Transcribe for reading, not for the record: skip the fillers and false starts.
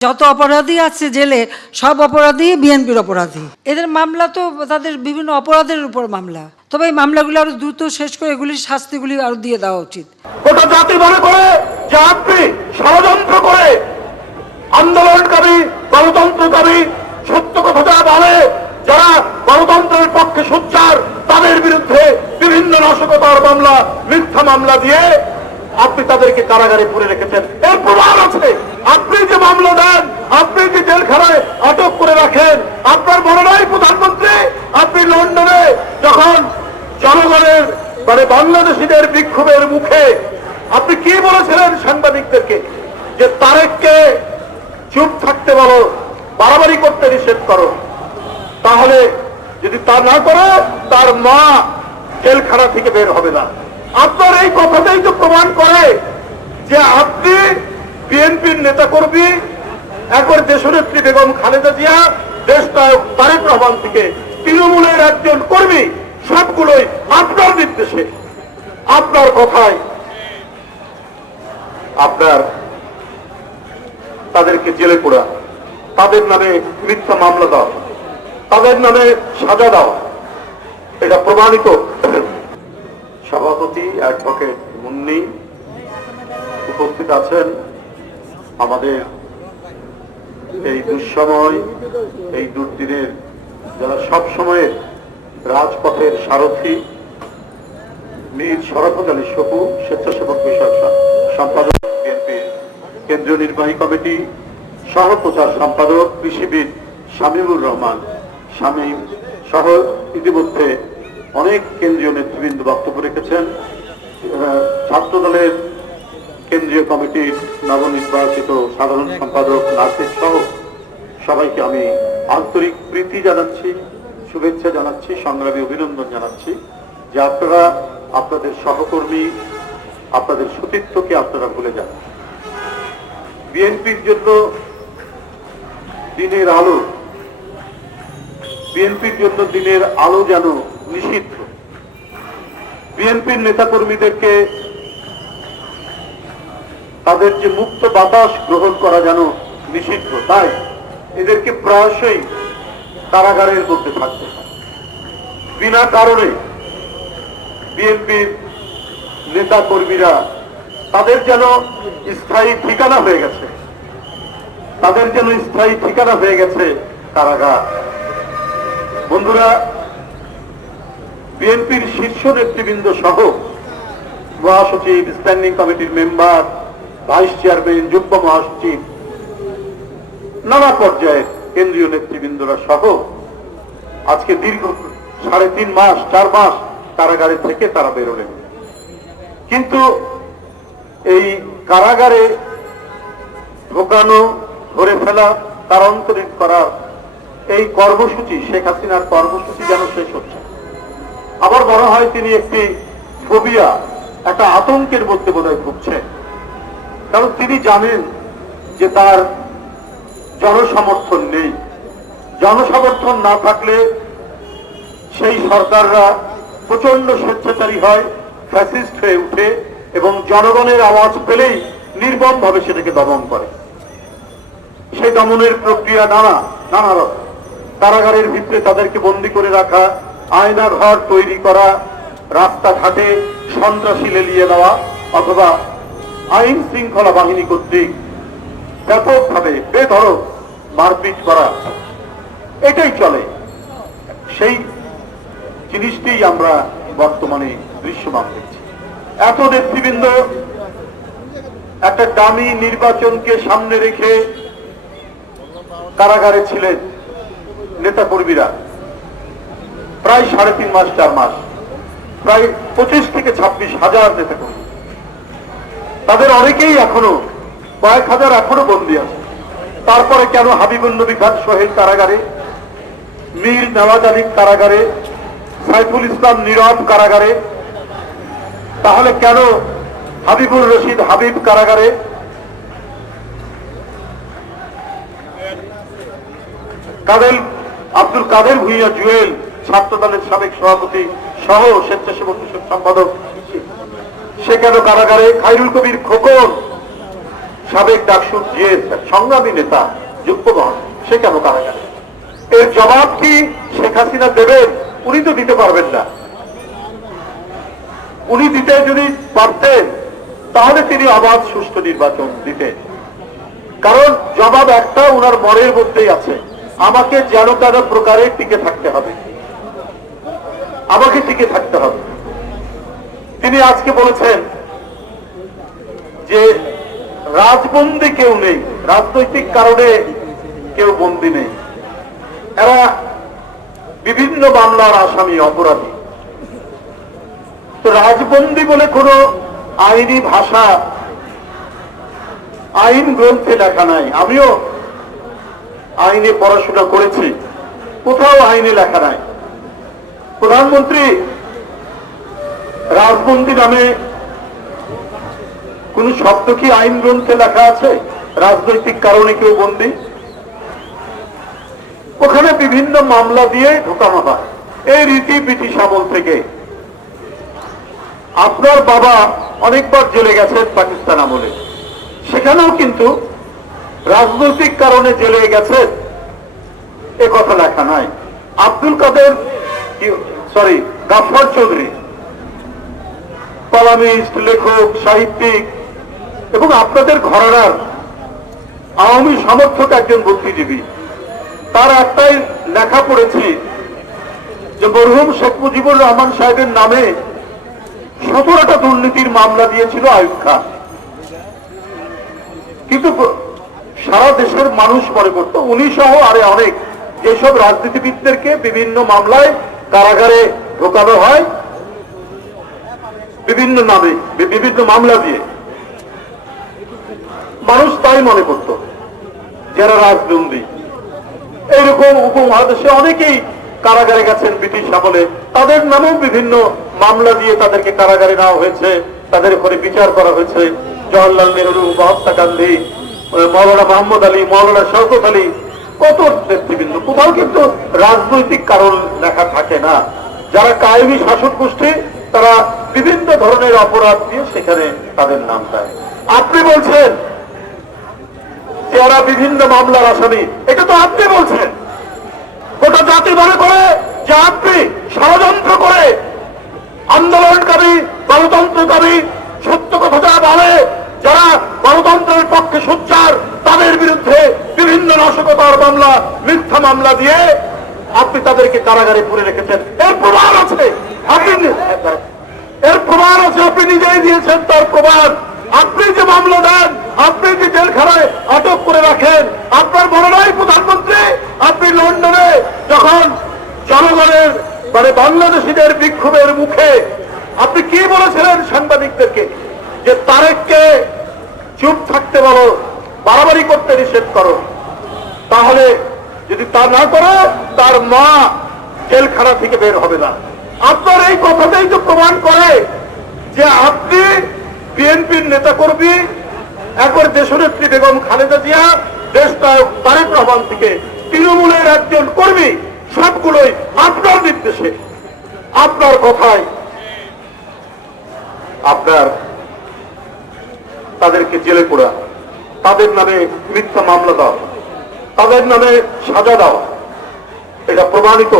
যত অপরাধী আছে জেলে সব অপরাধী বিএনপির অপরাধী। এদের মামলা তো তাদের বিভিন্ন অপরাধের উপর মামলা, তবে এই মামলাগুলো আরো দ্রুত শেষ করে এগুলির শাস্তিগুলি আরো দিয়ে দেওয়া উচিত। গোটা জাতি মনে করে যে আপনি ষড়যন্ত্র করে আন্দোলনকারী গণতন্ত্রকারী সত্য কথা যারা বলে, যারা গণতন্ত্রের পক্ষে সোচ্চার, তাদের বিরুদ্ধে বিভিন্ন নাশকতার মামলা, মিথ্যা মামলা দিয়ে আপনি তাদেরকে কারাগারে পুরে রেখেছেন। এর প্রমাণ আছে। আপনি যে মামলা দেন, আপনি যে জেলখানায় আটক করে রাখেন, আপনার মনে নয় প্রধানমন্ত্রী আপনি লন্ডনে যখন জনগণের বাংলাদেশিদের বিক্ষোভের মুখে আপনি কি বলেছিলেন সাংবাদিকদেরকে, যে তারেককে চুপ থাকতে বলো, বাড়াবাড়ি করতে নিষেধ করো, তাহলে যদি তা না করে তার মা জেলখানা থেকে বের হবে না। আপনার এই কথাটাই তো প্রমাণ করে যে আপনি বিএনপির নেতাকর্মী, এখন দেশনেত্রী বেগম খালেদা জিয়া, দেশনায়ক তারেক রহমান থেকে তৃণমূলের একজন কর্মী, সবগুলোই আপনার নির্দেশে, আপনার কথায় আপনার তাদেরকে জেলে পোড়া, তাদের নামে মিথ্যা মামলা দাও, তাদের নামে সাজা দাও, এটা প্রমাণিত। সভাপতি অ্যাডভোকেট মুন্নি উপস্থিত আছেন। আমাদের এই দুঃসময়, এই দুর্দিনের যারা সব সময় রাজপথের সারথী, মীর শরাফত আলী সপু, স্বেচ্ছাসেবক বিষয়ক সম্পাদক বিএনপির কেন্দ্রীয় নির্বাহী কমিটি, সহ প্রচার সম্পাদক কৃষিবিদ শামীমুর রহমান শামীম সহ ইতিমধ্যে অনেক কেন্দ্রীয় নেতৃবৃন্দ বক্তব্য রেখেছেন। ছাত্র দলের কেন্দ্রীয় কমিটির নবনির্বাচিত সাধারণ সম্পাদক নাসির সহ সবাইকে আমি আন্তরিক প্রীতি জানাচ্ছি, শুভেচ্ছা জানাচ্ছি, সংগ্রামী অভিনন্দন জানাচ্ছি যে আপনারা আপনাদের সহকর্মী, আপনাদের সতীর্থকে আপনারা ভুলে যান। বিএনপির জন্য দিনের আলো, বিএনপির জন্য দিনের আলো যেন নিষিদ্ধ। বিএনপির নেতাকর্মীদেরকে তাদের যে মুক্ত বাতাস গ্রহণ করা যেন নিষিদ্ধ, তাই এদেরকে প্রায়শই কারাগারের মধ্যে থাকতে হয়। বিনা কারণে বিএনপির নেতা কর্মীরা তাদের যেন স্থায়ী ঠিকানা হয়ে গেছে, তাদের যেন স্থায়ী ঠিকানা হয়ে গেছে কারাগার। বন্ধুরা, বিএনপির শীর্ষ নেতৃবৃন্দ সহ মহাসচিব, স্ট্যান্ডিং কমিটির মেম্বার, ভাইস চেয়ারম্যান, যুগ্ম মহাসচিব, নানা পর্যায়ের কেন্দ্রীয় নেতৃবৃন্দরা সহ আজকে দীর্ঘ 3.5 মাস 4 মাস কারাগারে থেকে তারা বেরোলেন। কিন্তু এই কারাগারে ঢোকানো, ধরে ফেলা, তারান্তরিত করার এই কর্মসূচি, শেখ হাসিনার কর্মসূচি যেন শেষ হচ্ছে। আবার মনে হয় তিনি একটি ফোবিয়া, একটা আতঙ্কের মধ্যে বোধহয় ভুগছেন। কারণ তিনি জানেন যে তার জনসমর্থন নেই। জনসমর্থন না থাকলে সেই সরকাররা প্রচন্ড স্বেচ্ছাচারী হয়, ফ্যাসিস্ট হয়ে উঠে এবং জনগণের আওয়াজ পেলেই নির্মমভাবে সেটাকে দমন করে। সেই দমনের প্রক্রিয়া নানা রকম। কারাগারের ভিতরে তাদেরকে বন্দী করে রাখা, আয়না ঘর তৈরি করা, রাস্তাঘাটে সন্ত্রাসী লেলিয়ে দেওয়া, অথবা আইন শৃঙ্খলা বাহিনী কর্তৃক ব্যাপকভাবে বেধড়ক মারপিট করা, এটাই চলে। সেই জিনিসটি আমরা বর্তমানে দৃশ্যমান দেখছি। এত নেতৃবৃন্দ একটা দামি নির্বাচনকে সামনে রেখে কারাগারে ছিলেন। নেতা কর্মীরা প্রায় 3.5 মাস 4 মাস, প্রায় 25 থেকে 26 হাজার নেতা কর্মী, তাদের অনেকেই এখনো, কয়েক হাজার এখনো বন্দী আছে। তারপরে কেন হাবিবুন নবী খান সোহেল কারাগারে, মীর নওয়াজ আলী কারাগারে, সাইফুল ইসলাম নীরব কারাগারে, তাহলে কেন হাবিবুর রশিদ হাবিব কারাগারে, আব্দুল কাদের ভুঁইয়া জুয়েল, ছাত্র দলের সাবেক সভাপতি সহ স্বেচ্ছাসেবক সম্পাদক, সে কেন কারাগারে, খায়রুল কবির খোকন, সাবেক ডাকসু জিএস সংগ্রামী নেতা যুক্তগণ, সে কেন কারাগারে? এর জবাব কি শেখ হাসিনা দেবেন? উনি তো দিতে পারবেন না। উনি দিতে যদি পারতেন তাহলে তিনি অবাধ সুষ্ঠু নির্বাচন দিতেন। কারণ জবাব একটা উনার মনের মধ্যেই আছে, আমাকে যেন তেন প্রকারে টিকে থাকতে হবে, আমাকে টিকে থাকতে হবে। তিনি আজকে বলেছেন যে রাজবন্দী কেউ নেই, রাজনৈতিক কারণে কেউ বন্দী নেই, এরা বিভিন্ন মামলার আসামি, অপরাধী। তো রাজবন্দী বলে কোনো আইনি ভাষা আইন গ্রন্থে লেখা নাই। আমিও আইনে পড়াশোনা করেছি, কোথাও আইনে লেখা নাই। প্রধানমন্ত্রী রাজবন্দী নামে কোন শব্দ কি আইন গ্রন্থে লেখা আছে? রাজনৈতিক কারণে কেউ বন্দী? ওখানে বিভিন্ন মামলা দিয়ে ঢোকানো হয়, এই রীতি ব্রিটিশ আমল থেকে। আপনার বাবা অনেকবার জেলে গেছেন পাকিস্তান আমলে, সেখানেও কিন্তু রাজনৈতিক কারণে জেলে গেছেন এ কথা লেখা নাই। আব্দুল কাদের গাফফার চৌধুরী কলামিস্ট, লেখক, সাহিত্যিক এবং আপনাদের ঘরানার আওয়ামী সমর্থক একজন বুদ্ধিজীবী, তার একটাই লেখা পড়েছি যে মরহুম শেখ মুজিবুর রহমান সাহেবের নামে 17টা দুর্নীতির মামলা দিয়েছিল আইয়ুব খান। কিন্তু সারা দেশের মানুষ মনে করত উনি সহ আরে অনেক যেসব রাজনীতিবিদদেরকে বিভিন্ন মামলায় কারাগারে ঢোকানো হয় বিভিন্ন নামে, বিভিন্ন মামলা দিয়ে, মানুষ তাই মনে করত যারা রাজবন্দী। এইরকম উপমহাদেশে অনেকেই কারাগারে গেছেন ব্রিটিশ আমলে, তাদের নামেও বিভিন্ন মামলা দিয়ে তাদেরকে কারাগারে নেওয়া হয়েছে, তাদের উপরে বিচার করা হয়েছে। জওয়াহরলাল নেহরু, মহাত্মা গান্ধী, মৌলানা মোহাম্মদ আলী, মৌলানা শওকত আলী, কত নেতৃবৃন্দ। কোথাও কিন্তু রাজনৈতিক কারণ লেখা থাকে না। যারা কায়েমি শাসক গোষ্ঠী তারা বিভিন্ন ধরনের অপরাধ দিয়ে সেখানে তাদের নাম দেয়। আপনি বলছেন যে এরা বিভিন্ন মামলার আসামি, এটা তো আপনি বলছেন। গোটা জাতি মনে করে যে আপনি ষড়যন্ত্র করে আন্দোলনকারী, গণতন্ত্রকারী, সত্য কথা যা বলে, যারা গণতন্ত্রের পক্ষে সোচ্চার, তাদের বিরুদ্ধে বিভিন্ন নাশকতার মামলা, মিথ্যা মামলা দিয়ে আপনি তাদেরকে কারাগারে পুরে রেখেছেন। এর প্রমাণ আছে, এর প্রমাণ আছে, আপনি নিজেই দিয়েছেন তার প্রমাণ। আপনি যে মামলা দেন, আপনি যে জেলখানায় আটক করে রাখেন, আপনার মনে নয় প্রধানমন্ত্রী আপনি লন্ডনে যখন জনগণের বাংলাদেশিদের বিক্ষোভের মুখে আপনি কি বলেছিলেন সাংবাদিকদেরকে যে তারেককে চুপ থাকতে বলো, বাড়াবাড়ি করতে নিষেধ করো, তাহলে যদি তা না করো তার মা জেলখানা থেকে বের হবে না। আপনার এই কথাটাই তো প্রমাণ করে যে আপনি বিএনপির নেতাকর্মী, একবার দেশনেত্রী বেগম খালেদা জিয়া, দেশনায়ক তারেক রহমান থেকে তৃণমূলের একজন কর্মী, সবগুলোই আপনার নির্দেশে, আপনার কথায় আপনার তাদেরকে জেলে পোড়া, তাদের নামে মিথ্যা মামলা দাও, তাদের নামে সাজা দাও, এটা প্রমাণিত